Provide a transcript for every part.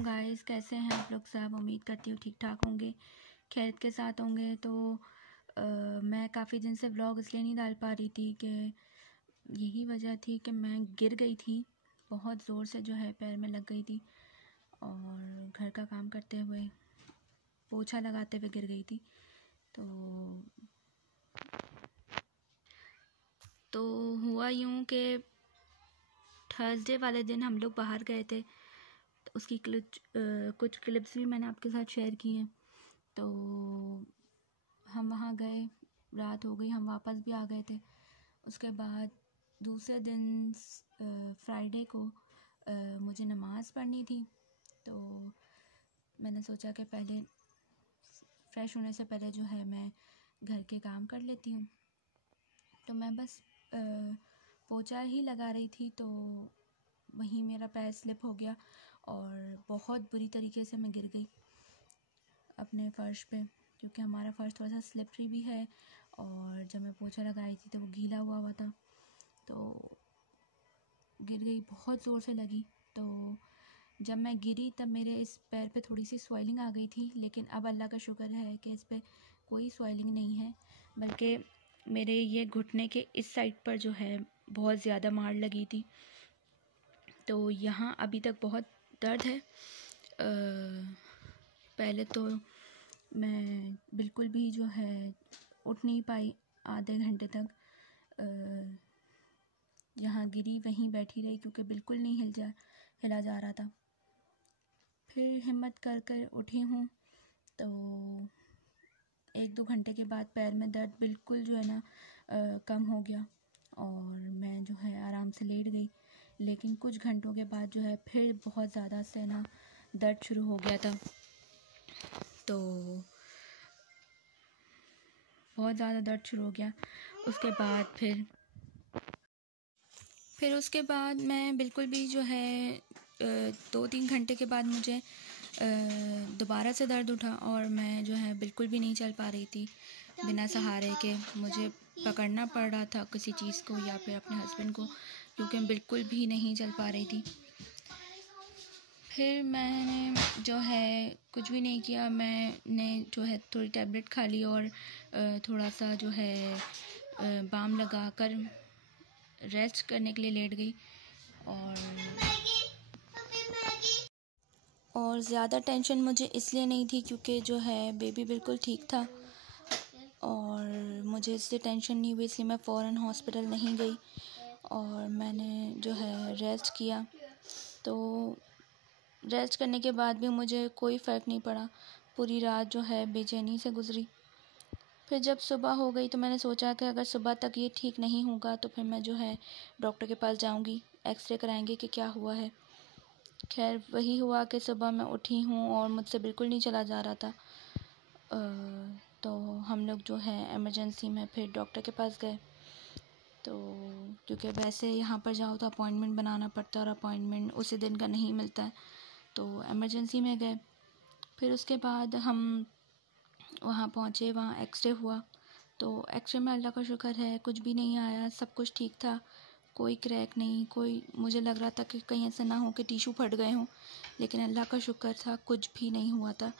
अस्सलाम गाइस, कैसे हैं आप लोग सब। उम्मीद करती हूँ ठीक ठाक होंगे, खैरियत के साथ होंगे। तो मैं काफ़ी दिन से व्लॉग इसलिए नहीं डाल पा रही थी कि यही वजह थी कि मैं गिर गई थी, बहुत ज़ोर से जो है पैर में लग गई थी और घर का काम करते हुए, पोछा लगाते हुए गिर गई थी। तो हुआ यूँ कि थर्सडे वाले दिन हम लोग बाहर गए थे, तो उसकी कुछ क्लिप्स भी मैंने आपके साथ शेयर की हैं। तो हम वहाँ गए, रात हो गई, हम वापस भी आ गए थे। उसके बाद दूसरे दिन फ्राइडे को मुझे नमाज़ पढ़नी थी, तो मैंने सोचा कि पहले फ्रेश होने से पहले जो है मैं घर के काम कर लेती हूँ। तो मैं बस पोछा ही लगा रही थी, तो वहीं मेरा पैर स्लिप हो गया और बहुत बुरी तरीके से मैं गिर गई अपने फ़र्श पे, क्योंकि हमारा फ़र्श थोड़ा सा स्लिपरी भी है और जब मैं पोछा लगाई थी तो वो गीला हुआ था, तो गिर गई, बहुत ज़ोर से लगी। तो जब मैं गिरी तब मेरे इस पैर पे थोड़ी सी स्वेलिंग आ गई थी, लेकिन अब अल्लाह का शुक्र है कि इस पे कोई स्वेलिंग नहीं है, बल्कि मेरे ये घुटने के इस साइड पर जो है बहुत ज़्यादा मार लगी थी। तो यहाँ अभी तक बहुत दर्द है। पहले तो मैं बिल्कुल भी जो है उठ नहीं पाई, आधे घंटे तक यहाँ गिरी वहीं बैठी रही, क्योंकि बिल्कुल नहीं हिला जा रहा था। फिर हिम्मत कर कर उठी हूँ, तो 1-2 घंटे के बाद पैर में दर्द बिल्कुल जो है ना कम हो गया और मैं जो है आराम से लेट गई। लेकिन कुछ घंटों के बाद जो है फिर बहुत ज़्यादा से ना दर्द शुरू हो गया था, तो बहुत ज़्यादा दर्द शुरू हो गया। उसके बाद मैं बिल्कुल भी जो है 2-3 घंटे के बाद मुझे दोबारा से दर्द उठा और मैं जो है बिल्कुल भी नहीं चल पा रही थी। बिना सहारे के मुझे पकड़ना पड़ रहा था किसी चीज़ को या फिर अपने हस्बैंड को, क्योंकि मैं बिल्कुल भी नहीं चल पा रही थी। फिर मैंने जो है कुछ भी नहीं किया, मैंने जो है थोड़ी टैबलेट खा ली और थोड़ा सा जो है बाम लगा कर रेस्ट करने के लिए लेट गई। और ज़्यादा टेंशन मुझे इसलिए नहीं थी क्योंकि जो है बेबी बिल्कुल ठीक था और मुझे इसलिए टेंशन नहीं हुई, इसलिए मैं फ़ौरन हॉस्पिटल नहीं गई और मैंने जो है रेस्ट किया। तो रेस्ट करने के बाद भी मुझे कोई फ़र्क नहीं पड़ा, पूरी रात जो है बेचैनी से गुज़री। फिर जब सुबह हो गई तो मैंने सोचा कि अगर सुबह तक ये ठीक नहीं होगा तो फिर मैं जो है डॉक्टर के पास जाऊंगी, एक्सरे कराएंगे कि क्या हुआ है। खैर वही हुआ कि सुबह मैं उठी हूँ और मुझसे बिल्कुल नहीं चला जा रहा था। तो हम लोग जो है इमरजेंसी में फिर डॉक्टर के पास गए, तो क्योंकि वैसे यहाँ पर जाओ तो अपॉइंटमेंट बनाना पड़ता है और अपॉइंटमेंट उसी दिन का नहीं मिलता है, तो इमरजेंसी में गए। फिर उसके बाद हम वहाँ पहुँचे, वहाँ एक्सरे हुआ, तो एक्सरे में अल्लाह का शुक्र है कुछ भी नहीं आया, सब कुछ ठीक था, कोई क्रैक नहीं, कोई मुझे लग रहा था कि कहीं ऐसा ना हो कि टिश्यू फट गए हों, लेकिन अल्लाह का शुक्र था कुछ भी नहीं हुआ था।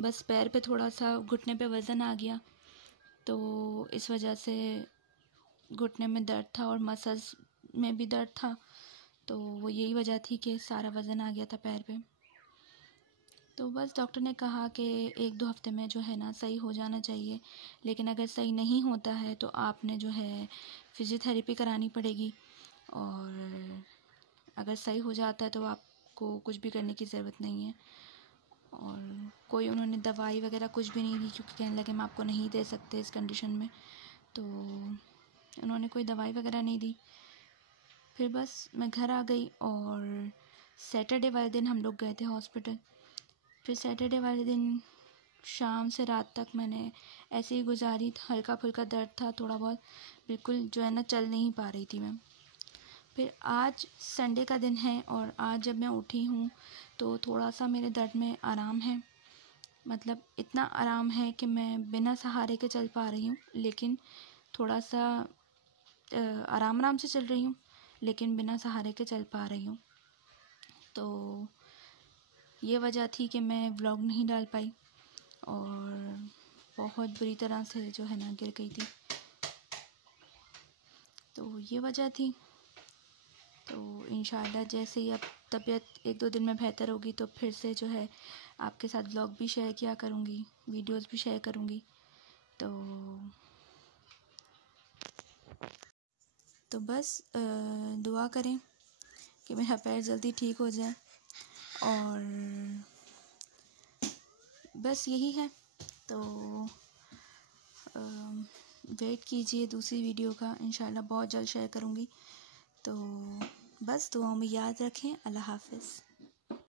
बस पैर पे थोड़ा सा घुटने पे वज़न आ गया, तो इस वजह से घुटने में दर्द था और मसल्स में भी दर्द था, तो वो यही वजह थी कि सारा वज़न आ गया था पैर पे। तो बस डॉक्टर ने कहा कि 1-2 हफ्ते में जो है ना सही हो जाना चाहिए, लेकिन अगर सही नहीं होता है तो आपने जो है फिज़ियोथेरेपी करानी पड़ेगी और अगर सही हो जाता है तो आपको कुछ भी करने की ज़रूरत नहीं है। और कोई उन्होंने दवाई वगैरह कुछ भी नहीं दी, क्योंकि कहने लगे हम आपको नहीं दे सकते इस कंडीशन में, तो उन्होंने कोई दवाई वगैरह नहीं दी। फिर बस मैं घर आ गई और सैटरडे वाले दिन हम लोग गए थे हॉस्पिटल। फिर सैटरडे वाले दिन शाम से रात तक मैंने ऐसे ही गुजारी, हल्का फुल्का दर्द था थोड़ा बहुत, बिल्कुल जो है ना चल नहीं पा रही थी मैं। फिर आज संडे का दिन है और आज जब मैं उठी हूँ तो थोड़ा सा मेरे दर्द में आराम है, मतलब इतना आराम है कि मैं बिना सहारे के चल पा रही हूँ, लेकिन थोड़ा सा आराम आराम से चल रही हूँ, लेकिन बिना सहारे के चल पा रही हूँ। तो ये वजह थी कि मैं व्लॉग नहीं डाल पाई और बहुत बुरी तरह से जो है ना गिर गई थी, तो ये वजह थी। तो इंशाल्लाह जैसे ही अब तबीयत 1-2 दिन में बेहतर होगी तो फिर से जो है आपके साथ व्लॉग भी शेयर किया करूँगी, वीडियोस भी शेयर करूँगी। तो बस दुआ करें कि मेरा पैर जल्दी ठीक हो जाए और बस यही है। तो वेट कीजिए दूसरी वीडियो का, इंशाल्लाह बहुत जल्द शेयर करूँगी। तो बस दुआओं में याद रखें। अल्लाह हाफ़िज़।